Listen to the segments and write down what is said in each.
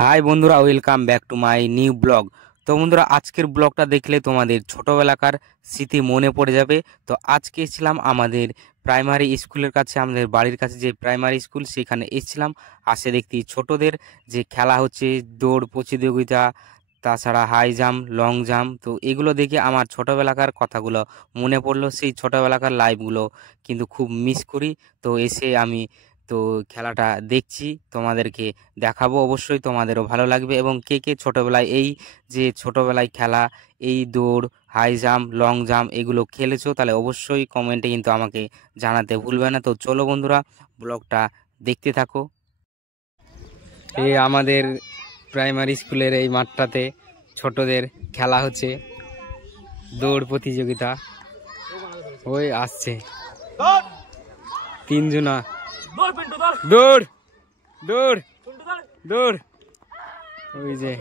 High বন্ধুরা, welcome back to my new blog. তো বন্ধুরা, আজকের ব্লগটা দেখলে তোমাদের ছোটোবেলাকার স্মৃতি মনে পড়ে যাবে। তো আজকে এসেছিলাম আমাদের প্রাইমারি স্কুলের কাছে, আমাদের বাড়ির কাছে যে প্রাইমারি স্কুল, সেখানে এসেছিলাম। আসে দেখতে ছোটদের যে খেলা হচ্ছে, দৌড় প্রতিযোগিতা, তাছাড়া হাই জাম্প, লং জাম্প। তো এগুলো দেখে আমার ছোটোবেলাকার কথাগুলো মনে পড়লো, সেই ছোটোবেলাকার লাইফগুলো কিন্তু খুব মিস করি। তো এসে আমি খেলাটা দেখছি, তোমাদেরকে দেখাবো, অবশ্যই তোমাদেরও ভালো লাগবে। এবং কে কে ছোটোবেলায় এই যে ছোটোবেলায় খেলা, এই দৌড়, হাই জাম্প, লং জাম্প এগুলো খেলেছো, তাহলে অবশ্যই কমেন্টে কিন্তু আমাকে জানাতে ভুলবে না। তো চলো বন্ধুরা, ব্লগটা দেখতে থাকো। এই আমাদের প্রাইমারি স্কুলের এই মাঠটাতে ছোটদের খেলা হচ্ছে, দৌড় প্রতিযোগিতা। ওই আসছে তিনজনা, দৌড় দৌড় দৌড়। ওই যে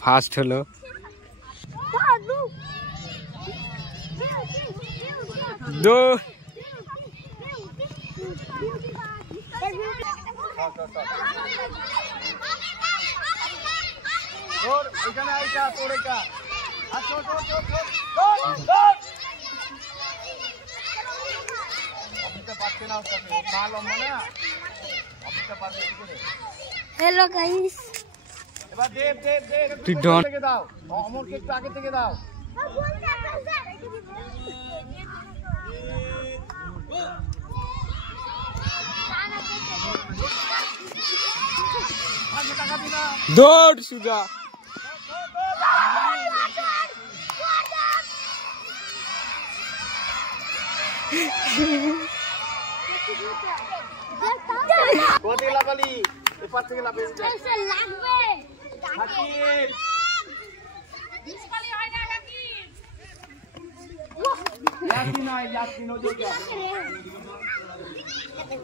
ফার্স্ট হলো। দৌড় এখানে আইটা তোর এটা हेलो गाइस, এবার দেব দেব দেব তুই ডন থেকে দাও, অমরকে একটু আগে থেকে দাও। দৌড় সুজা। কত লাগালি এপার থেকে লাগাবে এসে লাগবে হাকিম ডিসকালি হয় না হাকিম ইয়াসিন নয় ইয়াসিন ওই যে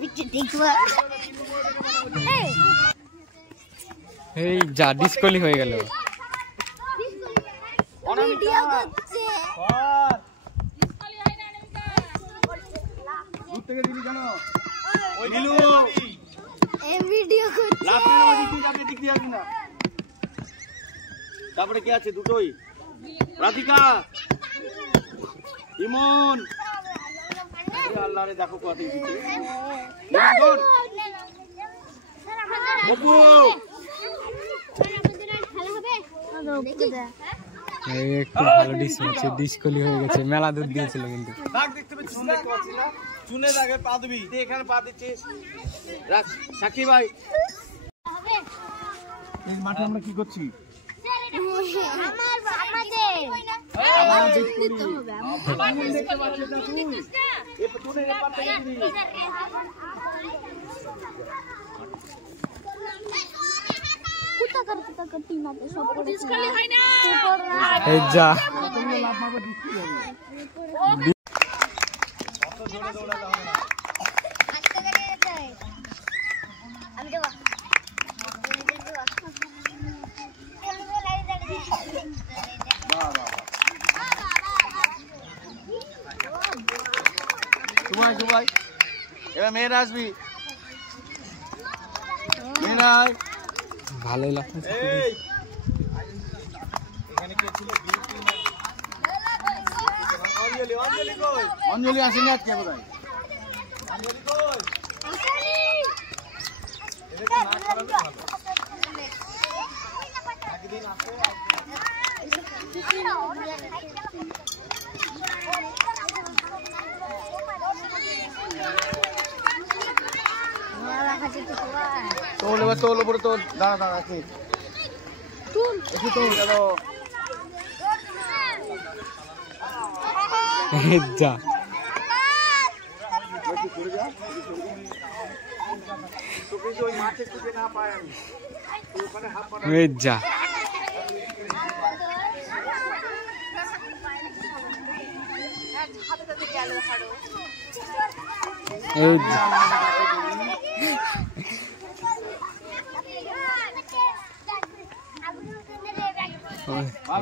পিছে দেখবা। এই যা ডিসকালি হয়ে গেল। ভিডিও করছে ডিসকালি হয় না নিকা দূর থেকে দিলি কেন? ওই দিলু এই ভিডিও করছে লাফিয়ে ওই দিকে যাবে, দিক দিয়ে আসবি না। তারপরে কে আছে? দুটোই রাধিকা, ইমন। আল্লাহ রে, দেখো কত দিচ্ছে গুড বাবু। একটু ভালো ডিস হচ্ছে, ডিসকলি হয়ে গেছে, মেলা দুধ দিয়েছিল কিন্তু। দাগ দেখতে পাচ্ছিস না? চুনে দাগে পা দিবি, তুই এখানে পা দিচ্ছিস। রাখ সাকিব ভাই, এই মাঠে আমরা কি করছি? এবার মেয়েরা আসবি, মেয়েরাই ভালোই লাগছে। অঞ্জলি আসেনি আজকে বোধ হয়। তোল এবার, তোল উপরে তোল, দাঁড়া দাঁড়া আছে একটু তোল গেল। যা যা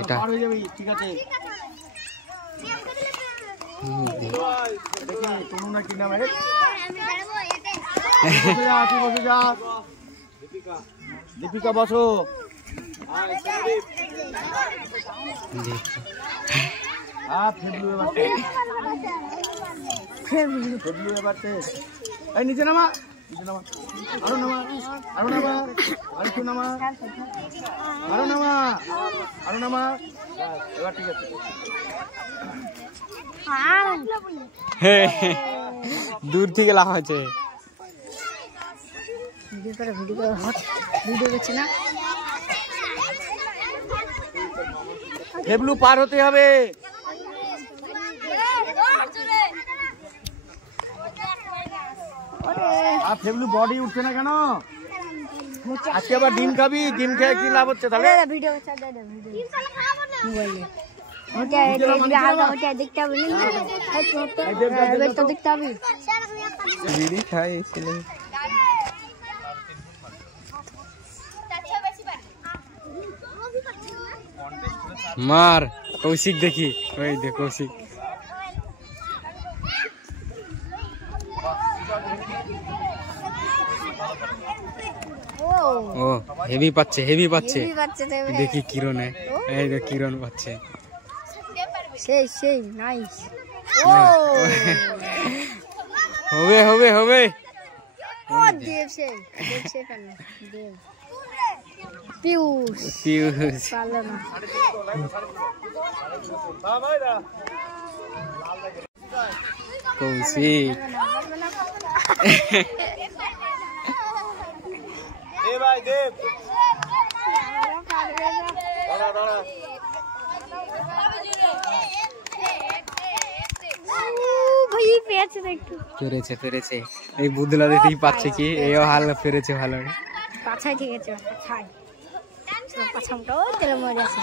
এটা ঠিক আছে। কি নাম দীপিকা বসো। নিচে নামা, আরো নামা, আরো নামা, আরেকটু নামা, আরো নামা, আরো নামা। এবার ঠিক আছে। দূর থেকে লাভ হয়েছে। হেবলু পার হতে হবে। আর ফেবলু বডি উঠছে না কেন? আজকে আবার ডিম খাবি? ডিম খেয়ে কি লাভ হচ্ছে তাহলে? মার কৌশিক দেখি, ওই দেখ কৌশিক। ও হেভি পাচ্ছে, হেভি পাচ্ছে। দেখি কিরণে, এই দেখ কিরণ পাচ্ছে। সেই সেই নাইস। হবে হবে হবে। ও দেব সেই, দেব সেই কেন? দেব পিউষ, পিউষ পারলো না। কৌশিক ভাই দেব দাঁড়া দাঁড়া। পেরেছে পেরেছে। এই বুদলা দেখতেই পাচ্ছে কি এও হাল পেরেছে ভালো। পাছাই ঠিক আছে, পাছাই পাছামটা ওই তেলে মরে আছে।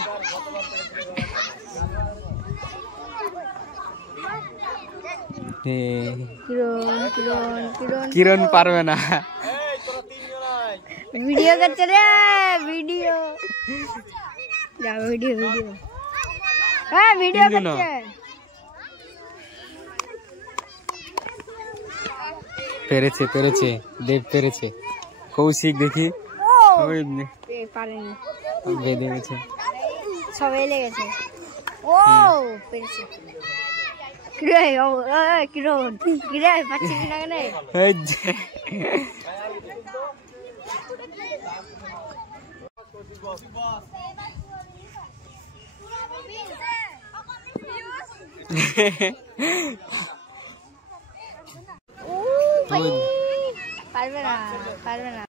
কিরণ কিরণ কিরণ কিরণ পারবে না। ভিডিও করছে রে, ভিডিও ভিডিও ভিডিও। হ্যাঁ ভিডিও করছে। পেরেছে পেরেছে, দেব পেরেছে। কৌশিক দেখি পারেনি, বেঁধে গেছে, সবাই লেগেছে। ও পেরেছে। কিরে কিরণ কিরে পাচ্ছি না কেন? পারবে না, পারবে না।